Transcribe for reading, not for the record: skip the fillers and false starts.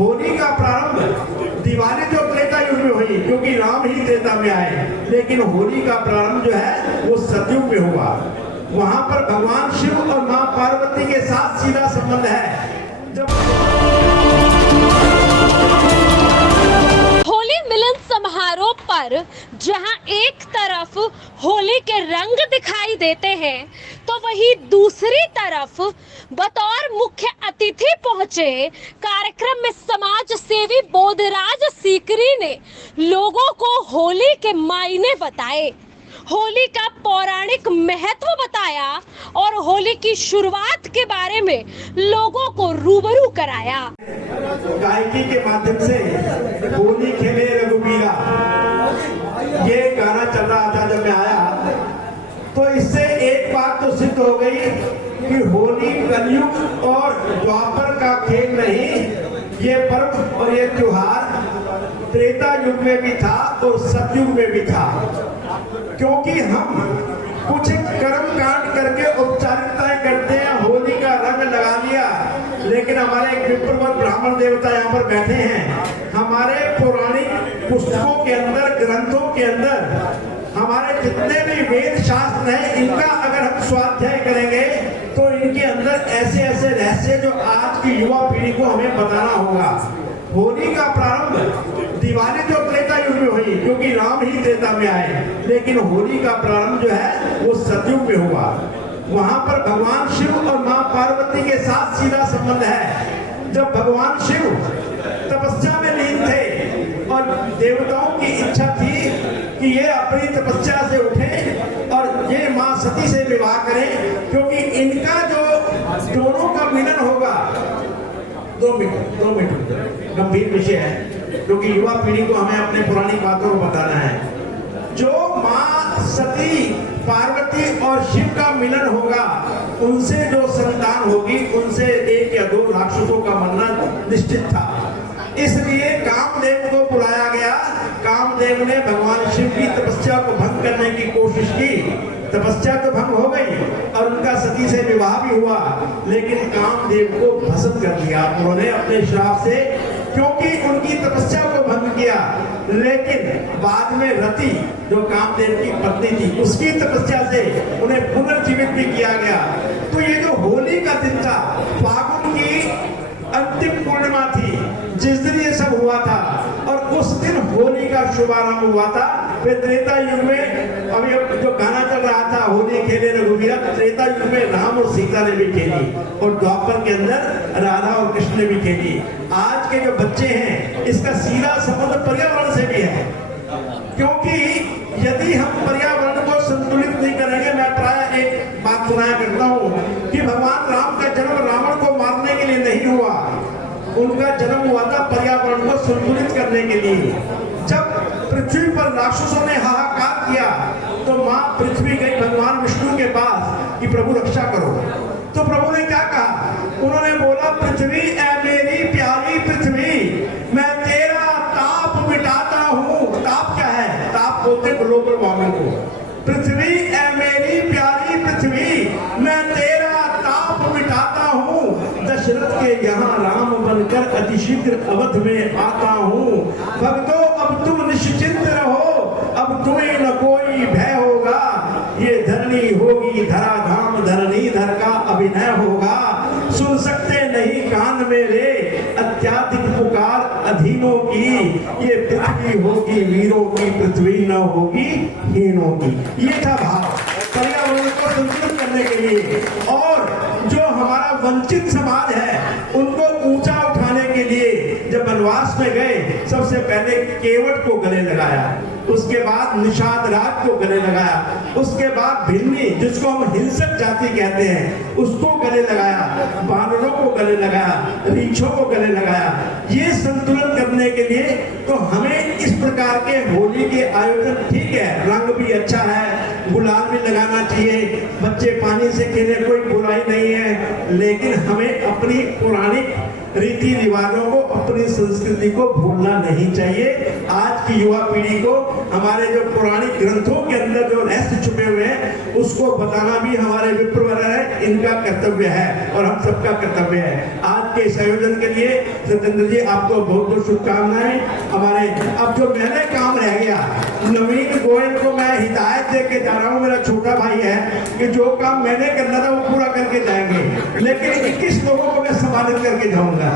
होली का प्रारंभ दिवाली तो त्रेता युग में हुई क्योंकि राम ही त्रेता में आए, लेकिन होली का प्रारंभ जो है वो सतयुग में हुआ। वहां पर भगवान शिव और मां पार्वती के साथ सीधा संबंध है। होली मिलन समारोह पर जहां एक तरफ होली के रंग दिखाई देते हैं तो वहीं दूसरी तरफ बतौर मुख्य अतिथि पहुंचे कार्यक्रम में समाज सेवी बोधराज सीकरी ने लोगों को होली के मायने बताए, होली का पौराणिक महत्व बताया और होली की शुरुआत के बारे में लोगों को रूबरू कराया। गायकी के माध्यम से होली खेले रघुबीरा, ये गाना चल रहा था जब मैं आया, तो इससे एक बात तो सिद्ध हो गई कि होली कलयुग और द्वापर का खेल नहीं, ये पर्व और ये त्योहार त्रेता युग में भी था और सतयुग में भी था। क्योंकि हम कुछ कर्म कांड करके औपचारिकताएं करते हैं, होली का रंग लगा लिया, लेकिन हमारे एक विप्रवर ब्राह्मण देवता यहाँ पर बैठे हैं। हमारे पौराणिक पुस्तकों के अंदर, ग्रंथों के अंदर हमारे जितने भी वेद शास्त्र हैं, इनका अगर हम स्वाध्याय करेंगे तो इनके अंदर ऐसे ऐसे रहस्य जो आज की युवा पीढ़ी को हमें बताना होगा। होली का प्रारंभ दिवाली तो त्रेता युग में हुई क्योंकि राम ही त्रेता में आए, लेकिन होली का प्रारंभ जो है वो सतयुग में हुआ। वहां पर भगवान शिव और मां पार्वती के साथ सीधा संबंध है। जब भगवान शिव तपस्या में लीन थे और देवताओं की इच्छा थी कि ये अपनी तपस्या से उठे और ये मां सती से विवाह करें, क्योंकि इनका जो दोनों का मिलन होगा। 2 मिनट गंभीर विषय है क्योंकि युवा पीढ़ी को हमें अपने पुरानी बातों को बताना है। जो मां सती, पार्वती और शिव का मिलन होगा, उनसे जो संतान होगी उनसे 1 या 2 राक्षसों का मरना निश्चित था। इसलिए कामदेव को बुलाया गया। कामदेव ने भगवान शिव की तपस्या को भंग करने की कोशिश की। तपस्या तो भंग हो गई और उनका सती से विवाह भी हुआ, लेकिन कामदेव को भस्म कर दिया उन्होंने अपने श्राप से, क्योंकि उनकी तपस्या को भंग किया। लेकिन बाद में रति जो कामदेव की पत्नी थी, उसकी तपस्या से उन्हें पुनर्जीवित भी किया गया। तो ये जो होली का दिन था, फागुन की अंतिम पूर्णिमा थी जिस दिन ये सब हुआ था, और उस दिन होली का शुभारंभ हुआ था। फिर त्रेता युग में अभी जो गाना चल रहा था, होली खेले रघुबीरा, त्रेता युग में राम और सीता ने भी खेली और द्वापर के अंदर राधा और कृष्ण ने भी खेली। आज के जो बच्चे हैं, इसका सीधा संबंध पर्यावरण से भी है, क्योंकि यदि हम पर्यावरण को संतुलित नहीं करेंगे, मैं प्राय एक बात सुनाया करता हूँ कि भगवान राम का जन्म रावण को मारने के लिए नहीं हुआ, उनका जन्म हुआ था पर्यावरण को संतुलित करने के लिए। जब पृथ्वी पर राक्षसों ने हाहाकार किया तो मां पृथ्वी गई भगवान विष्णु के पास कि प्रभु रक्षा करो। तो प्रभु ने क्या कहा? उन्होंने बोला, पृथ्वी ऐ मेरी प्यारी पृथ्वी, मैं तेरा ताप मिटाता हूँ। ताप क्या है? ताप बोलते ग्लोबल वार्मिंग को। पृथ्वी ऐ मेरी प्यारी पृथ्वी, मैं तेरा ताप मिटाता हूँ। दशरथ के यहाँ राम बनकर अतिशीघ्र अवध में आता हूँ। भक्तों अब तुम निश्चिंत रहो, अब तुम्हें न कोई भय होगा। ये धरनी होगी धराधाम, धरणीधर का अभिनय होगा। सुन सकते नहीं कान मेरे, अत्याधिक पुकार अधीनों की। ये पृथ्वी होगी वीरों की, पृथ्वी न होगी हीनों की। ये था भाव पर्यावरण को संतुलित करने के लिए। और जो हमारा वंचित समाज है, उनको ऊंचा उठाने के लिए जब वनवास में गए, सबसे पहले केवट को गले लगाया, उसके बाद निषाद राज को गले लगाया, उसके बाद भिन्नी जिसको हम हिंसक जाति कहते हैं उसको गले लगाया, बानरों को गले लगाया, रीछों को गले लगाया। ये संतुलन करने के लिए तो हमें इस प्रकार के होली के आयोजन, ठीक है, रंग भी अच्छा है, गुलाल भी लगाना चाहिए, बच्चे पानी से खेले, कोई बुराई नहीं है, लेकिन हमें अपनी पौराणिक रीति रिवाजों को, अपनी संस्कृति को भूलना नहीं चाहिए। आज की युवा पीढ़ी को हमारे जो पौराणिक ग्रंथों के अंदर जो रहस्य छुपे हुए हैं उसको बताना भी हमारे विप्रवर है, इनका कर्तव्य है और हम सबका कर्तव्य है। आज आज के इस आयोजन के लिए सत्येंद्र जी आपको बहुत बहुत शुभकामनाएं। हमारे अब जो मैंने काम रह गया, नवीन गोयल को मैं हिदायत दे के जा रहा हूँ, मेरा छोटा भाई है, कि जो काम मैंने करना था वो पूरा करके जाएंगे, लेकिन 21 लोगों को मैं सम्मानित करके जाऊंगा।